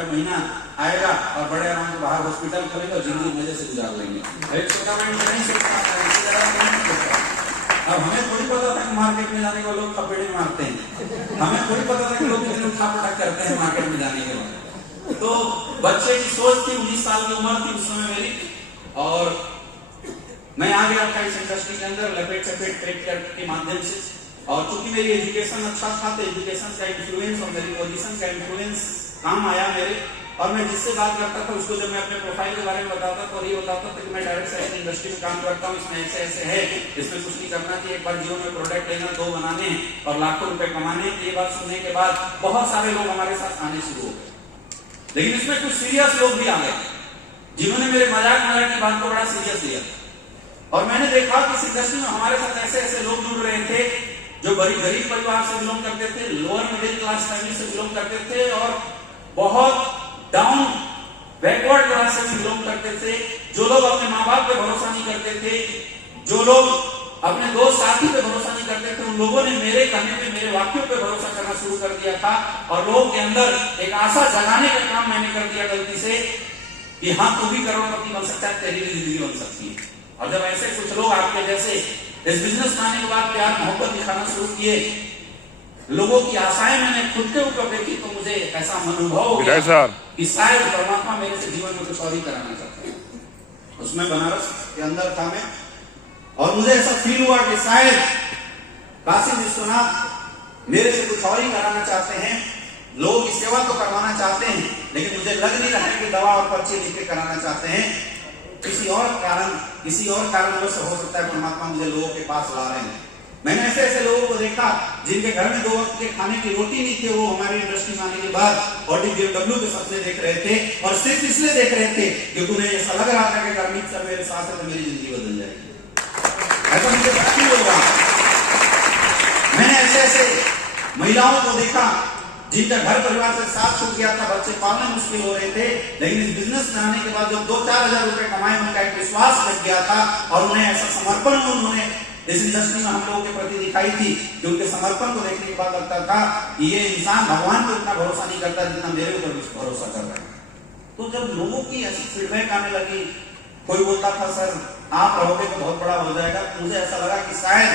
रुपया महीना आएगा और बड़े आराम से बाहर हॉस्पिटल खोलेंगे और जिंदगी मजे से गुजार लेंगे। एक छोटा बैंक नहीं सोचता। अब हमें थोड़ी पता था कि मार्केट में जाने के लोग थपेड़े मारते हैं, हमें थोड़ी पता था कि लोग कितने उठा पटक करते हैं मार्केट में जाने के बाद। तो बच्चे की सोच थी, 19 साल की उम्र थी उस समय मेरी, और मैं आ गया था इस इंडस्ट्री के अंदर लपेट चपेट ट्रेड के माध्यम से। और चूंकि मेरी एजुकेशन अच्छा था तो एजुकेशन का इन्फ्लुएंस और मेरी पोजीशन का इन्फ्लुएंस काम आया मेरे। और मैं जिससे बात करता था उसको जब मैं अपने प्रोफाइल के बारे में बताता था और ये बताता था कि मैं डायरेक्ट सेल इंडस्ट्री में काम करता हूँ, इसमें ऐसे ऐसे है, इसमें कुछ नहीं करना चाहिए, एक बार जीवन में प्रोडक्ट लेना, 2 बनाने हैं और लाखों रुपए कमाने हैं। ये बात सुनने के बाद बहुत सारे लोग हमारे साथ आने शुरू हो गए, लेकिन इसमें कुछ सीरियस लोग भी आ गए जिन्होंने मेरे मजाक की बात को बड़ा सीरियस लिया। और मैंने देखा कि इस इंडस्ट्री में हमारे साथ ऐसे ऐसे लोग जुड़ रहे थे जो बड़ी गरीब परिवार से बिलोंग करते थे, लोअर मिडिल क्लास फैमिली से बिलोंग करते थे और बहुत डाउन बैकवर्ड क्लास से बिलोंग करते थे, जो लोग अपने माँ बाप पे भरोसा नहीं करते थे, जो लोग अपने दोस्त साथी पे भरोसा नहीं करते थे, उन लोगों ने मेरे कहने पे, मेरे वाक्यों पे भरोसा करना शुरू कर दिया था। और लोगों के अंदर एक आशा जगाने का काम मैंने कर दिया गलती से कि हाँ तू भी करोड़पति बन सकता है, तेरी भी जिंदगी बन सकती है। और जब ऐसे कुछ लोग आपके जैसे इस बिजनेस में आने के बाद प्यार मोहब्बत दिखाना शुरू किए, लोगों की आशाएं मैंने खुद के ऊपर देखी, तो मुझे ऐसा अनुभव हो गया कि शायद परमात्मा मेरे से जीवन में कुछ और ही कराना चाहते हैं। उसमें बनारस के अंदर था मैं, और मुझे ऐसा फील हुआ कि शायद काशी विश्वनाथ मेरे से कुछ और ही कराना चाहते हैं। लोगों की सेवा तो करवाना चाहते हैं, लेकिन मुझे लग नहीं रहा है कि दवा और पर्ची लिख के कराना चाहते हैं। किसी और कारण से हो सकता है परमात्मा मुझे लोगों के पास ला रहे हैं। मैंने ऐसे ऐसे लोगों को देखा जिनके घर में 2 वक्त के खाने की रोटी नहीं थी, वो हमारी इंडस्ट्री में आने के बाद ऑडी BMW के सपने देख रहे थे, और सिर्फ इसलिए देख रहे थे क्योंकि उन्हें ऐसा लग रहा था कि अगर सर मेरे साथ है तो मेरी जिंदगी बदल जाएगी। ऐसा मुझे फील हो रहा। मैंने ऐसे ऐसे महिलाओं को देखा जिनका घर परिवार से साथ छूट गया था, बच्चे पालने मुश्किल हो रहे थे, लेकिन इस बिजनेस में आने के बाद जब 2-4 हजार रुपए कमाए, उनका एक विश्वास लग गया था और उन्हें ऐसा समर्पण उन्होंने इस इंडस्ट्री में हम लोगों के प्रति दिखाई थी कि उनके समर्पण को देखने के बाद लगता था कि ये इंसान भगवान पे उतना भरोसा नहीं करता जितना मेरे ऊपर भरोसा कर रहा है। तो जब लोगों की ऐसी फीडबैक आने लगी, कोई बोलता था सर आप रहोगे तो बहुत बड़ा हो जाएगा, मुझे ऐसा लगा कि शायद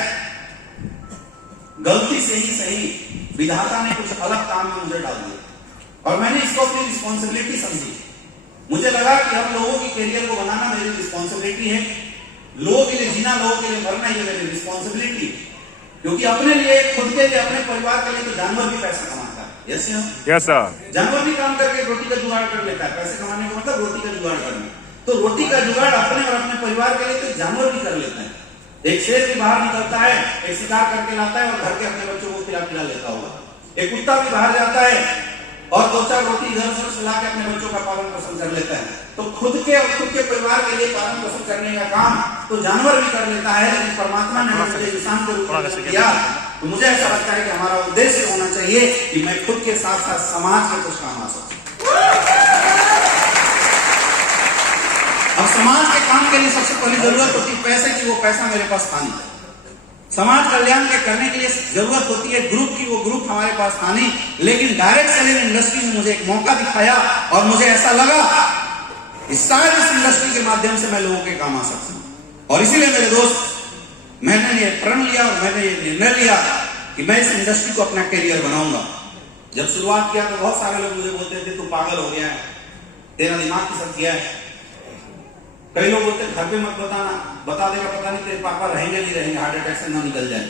गलती से ही सही विधाता ने कुछ अलग काम में मुझे डाल दिया और मैंने इसको अपनी रिस्पॉन्सिबिलिटी समझी। मुझे लगा कि अब लोगों की करियर को बनाना मेरी रिस्पॉन्सिबिलिटी है, लोगों के लिए जीना, लोगों के लिए मरना, ये मेरी रिस्पॉन्सिबिलिटी। क्योंकि अपने लिए, खुद के लिए, अपने परिवार के लिए तो जानवर भी पैसा कमाता है। यस सर, जानवर भी काम करके रोटी का जुगाड़ कर लेता है। पैसे कमाने का मतलब रोटी का जुगाड़ करना। तो रोटी का जुगाड़ अपने और अपने परिवार के लिए तो जानवर भी कर लेता है। एक शेर भी बाहर निकलता है, एक शिकार करके लाता है और घर के अपने बच्चों को खिला लेता होगा। एक कुत्ता भी बाहर जाता है और 2-4 रोटी इधर उधर से लाके अपने बच्चों का पालन पोषण कर लेता है। तो खुद के और खुद के परिवार के लिए पालन पोषण करने का काम तो जानवर भी कर लेता है, लेकिन परमात्मा ने मुझे इंसान के रूप में किया। तो मुझे ऐसा लगता है कि हमारा उद्देश्य होना चाहिए कि मैं खुद के साथ साथ समाज में कुछ काम आ सकूं। अब समाज के काम के लिए सबसे पहली जरूरत होती है पैसे की, वो पैसा मेरे पास था नहीं। समाज कल्याण के करने के लिए जरूरत होती है ग्रुप की, वो ग्रुप हमारे पास था नहीं। लेकिन डायरेक्ट सेलिंग इंडस्ट्री ने मुझे एक मौका दिखाया और मुझे ऐसा लगा कि शायद इस इंडस्ट्री के माध्यम से मैं लोगों के काम आ सकता हूं। और इसीलिए मेरे दोस्त, मैंने ये प्रण लिया और मैंने ये निर्णय लिया कि मैं इस इंडस्ट्री को अपना करियर बनाऊंगा। जब शुरुआत किया तो बहुत सारे लोग मुझे बोलते थे तू पागल हो गया है, तेरा दिमाग की सब किया है। कई लोग बोलते घर पे मत बताना, बता देगा पता नहीं तेरे पापा रहेंगे नहीं रहेंगे, हार्ट अटैक से ना निकल जाए।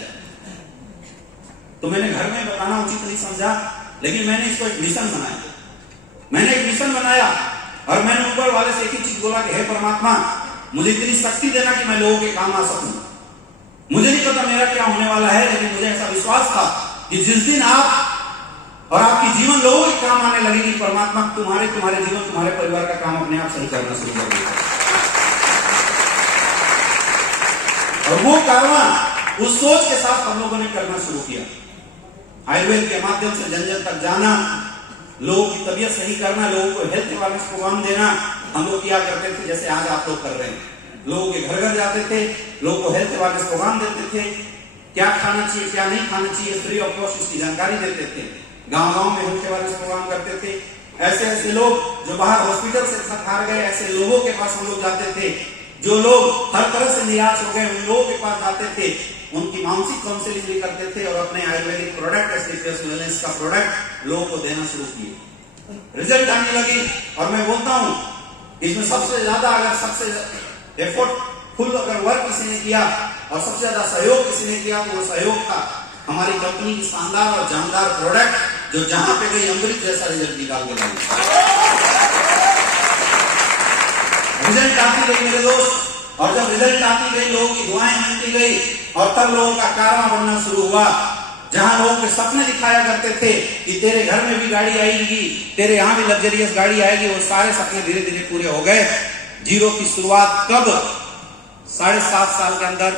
तो मैंने घर में बताना उचित नहीं समझा, लेकिन मैंने इसको एक मिशन बनाया। मैंने एक मिशन बनाया और मैंने ऊपर वाले से एक ही चीज बोला कि हे परमात्मा, मुझे इतनी शक्ति देना कि मैं लोगों के काम आ सकूं। मुझे नहीं पता मेरा क्या होने वाला है, लेकिन मुझे ऐसा विश्वास था कि जिस दिन आप और आपकी जीवन लोगों के काम आने लगेगी, परमात्मा तुम्हारे जीवन, तुम्हारे परिवार का काम अपने आप सही करना शुरू कर देगा। और वो कारवां उस सोच के साथ हम लोगों ने करना शुरू किया। आयुर्वेद के माध्यम से जन जन तक जाना, लोगों की तबीयत सही करना, लोगों को हेल्थ अवेयरनेस प्रोग्राम देना हम लोग किया करते थे, जैसे आज आप लोग कर रहे हैं। लोगों के घर घर जाते थे, लोगों को हेल्थ अवेयरनेस प्रोग्राम देते थे, क्या खाना चाहिए क्या नहीं खाना चाहिए, फ्री ऑफ कॉस्ट इसकी जानकारी देते थे। गांव गांव में हेल्थ अवेयरनेस प्रोग्राम करते थे। ऐसे ऐसे लोग जो बाहर हॉस्पिटल से थक हार गए, ऐसे लोगों के पास हम लोग जाते थे। जो लोग हर तरह से निराश हो गए, उन लोगों के पास जाते थे, उनकी मानसिक काउंसलिंग भी करते थे और अपने आयुर्वेदिक प्रोडक्ट स्टेटस वेलनेस का प्रोडक्ट लोगों को देना शुरू किए। रिजल्ट आने लगी। और मैं बोलता हूं इसमें सबसे ज्यादा अगर सबसे एफर्टफुल अगर वर्क किसी ने किया और सबसे ज्यादा सहयोग किसी ने किया तो वो सहयोग था हमारी कंपनी की शानदार और जानदार प्रोडक्ट जो जहां पे गई अमृत जैसा रिजल्ट निकाल के लाई। रिजल्ट आती गई मेरे दोस्त, और जब रिजल्ट आती गई, लोगों की दुआएं मांगती गई और तब लोगों का कारवां बढ़ना शुरू हुआ। जहां लोगों के सपने दिखाया करते थे कि तेरे घर में भी गाड़ी आएगी, तेरे यहां भी लग्जरियस गाड़ी आएगी, वो सारे सपने धीरे धीरे पूरे हो गए। जीरो की शुरुआत कब? 7.5 साल के अंदर